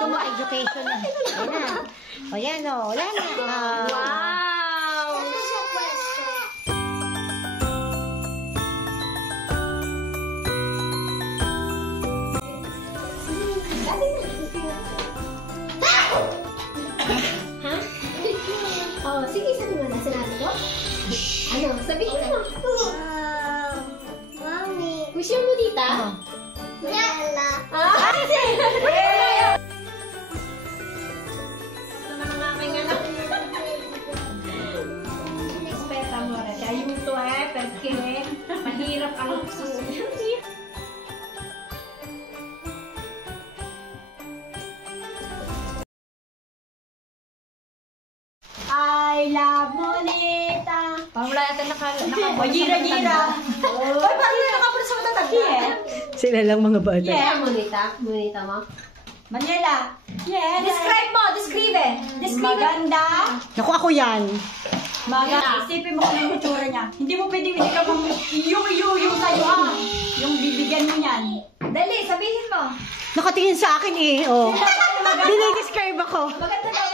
Gusto mo education na. Ayan na. O yan o. Wala na. Wow! Ha? Oh, sige, sabi mo na. Sinabi ko? Ano? Sabihin mo. Mommy. Wish mo dita? Yala. Ah, Respeta mo rin. Ayuto perché mahirap ang I love Monita. Parang wala natin gira-gira. Oy, parang yung nakapunta sa matatabi eh. Sila lang mga bata. Yeah. Monita mo. Manila. Yeah. Describe mo. Describe. Maganda. Naku, ako yan. Maganda. Isipin mo kung yung itsura niya. Hindi mo pwedeng hindi ka mong yung sa'yo ah. Yung bibigyan mo niyan. Dali, sabihin mo. Nakatingin sa akin eh. Oh. Dinidescribe ako. Maganda daw.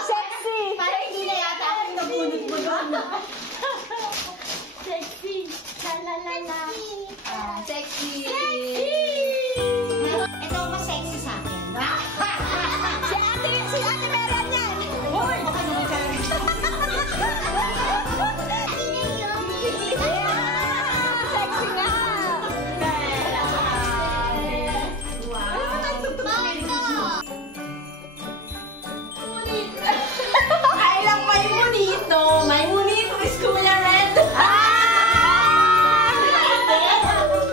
Sexy! Parang hindi na yata ako yung nabunot mo doon. Sexy. La la la la. Sexy. Ito ang mas sexy sa akin. Si ate meron yan. Hoy! Sexy nga. Kailang may monito. May monito. Eskuya red.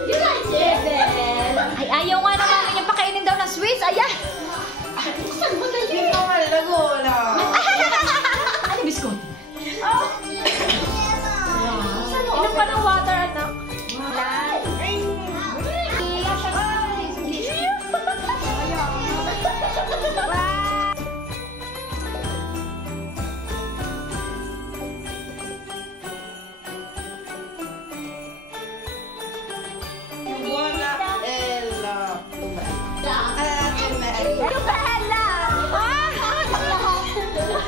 You like it? Ay, ayaw nga naman niya pakainin daw ng sweets. Ayan. Saan mo na yun? Ano biskot? Oh. Inom pa ng water, anak.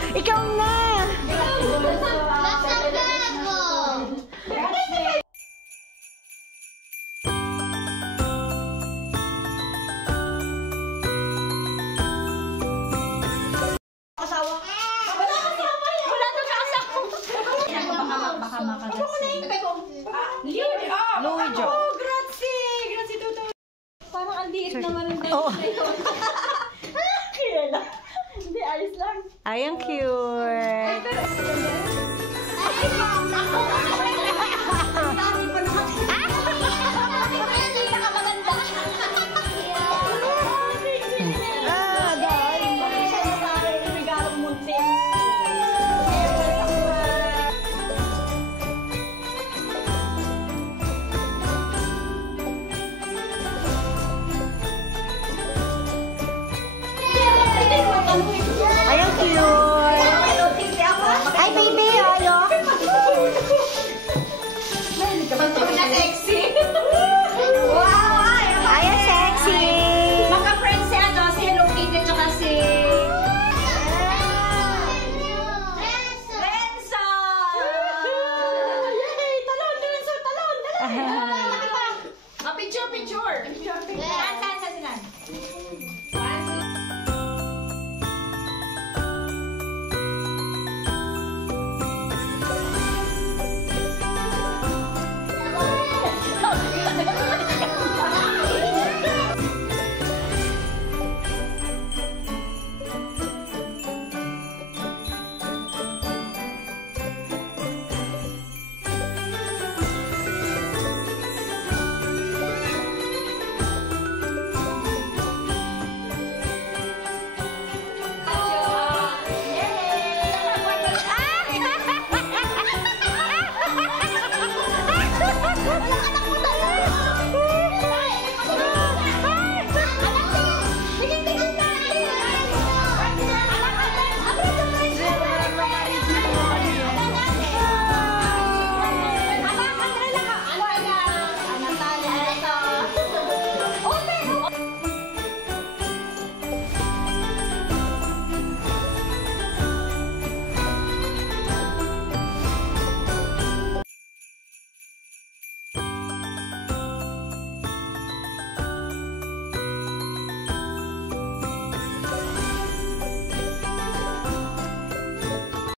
Ikaw na! Nasa bego. Wala daw siya kasama. Baka makagasing. Louie Jo. Oh, grazie! Grazie, Toto. Parang ang liit naman ng date Oo. na yun. Kaya lang. Hindi, ayos lang. Ay, ang cute. Ah, dahil. Ay, ang cute.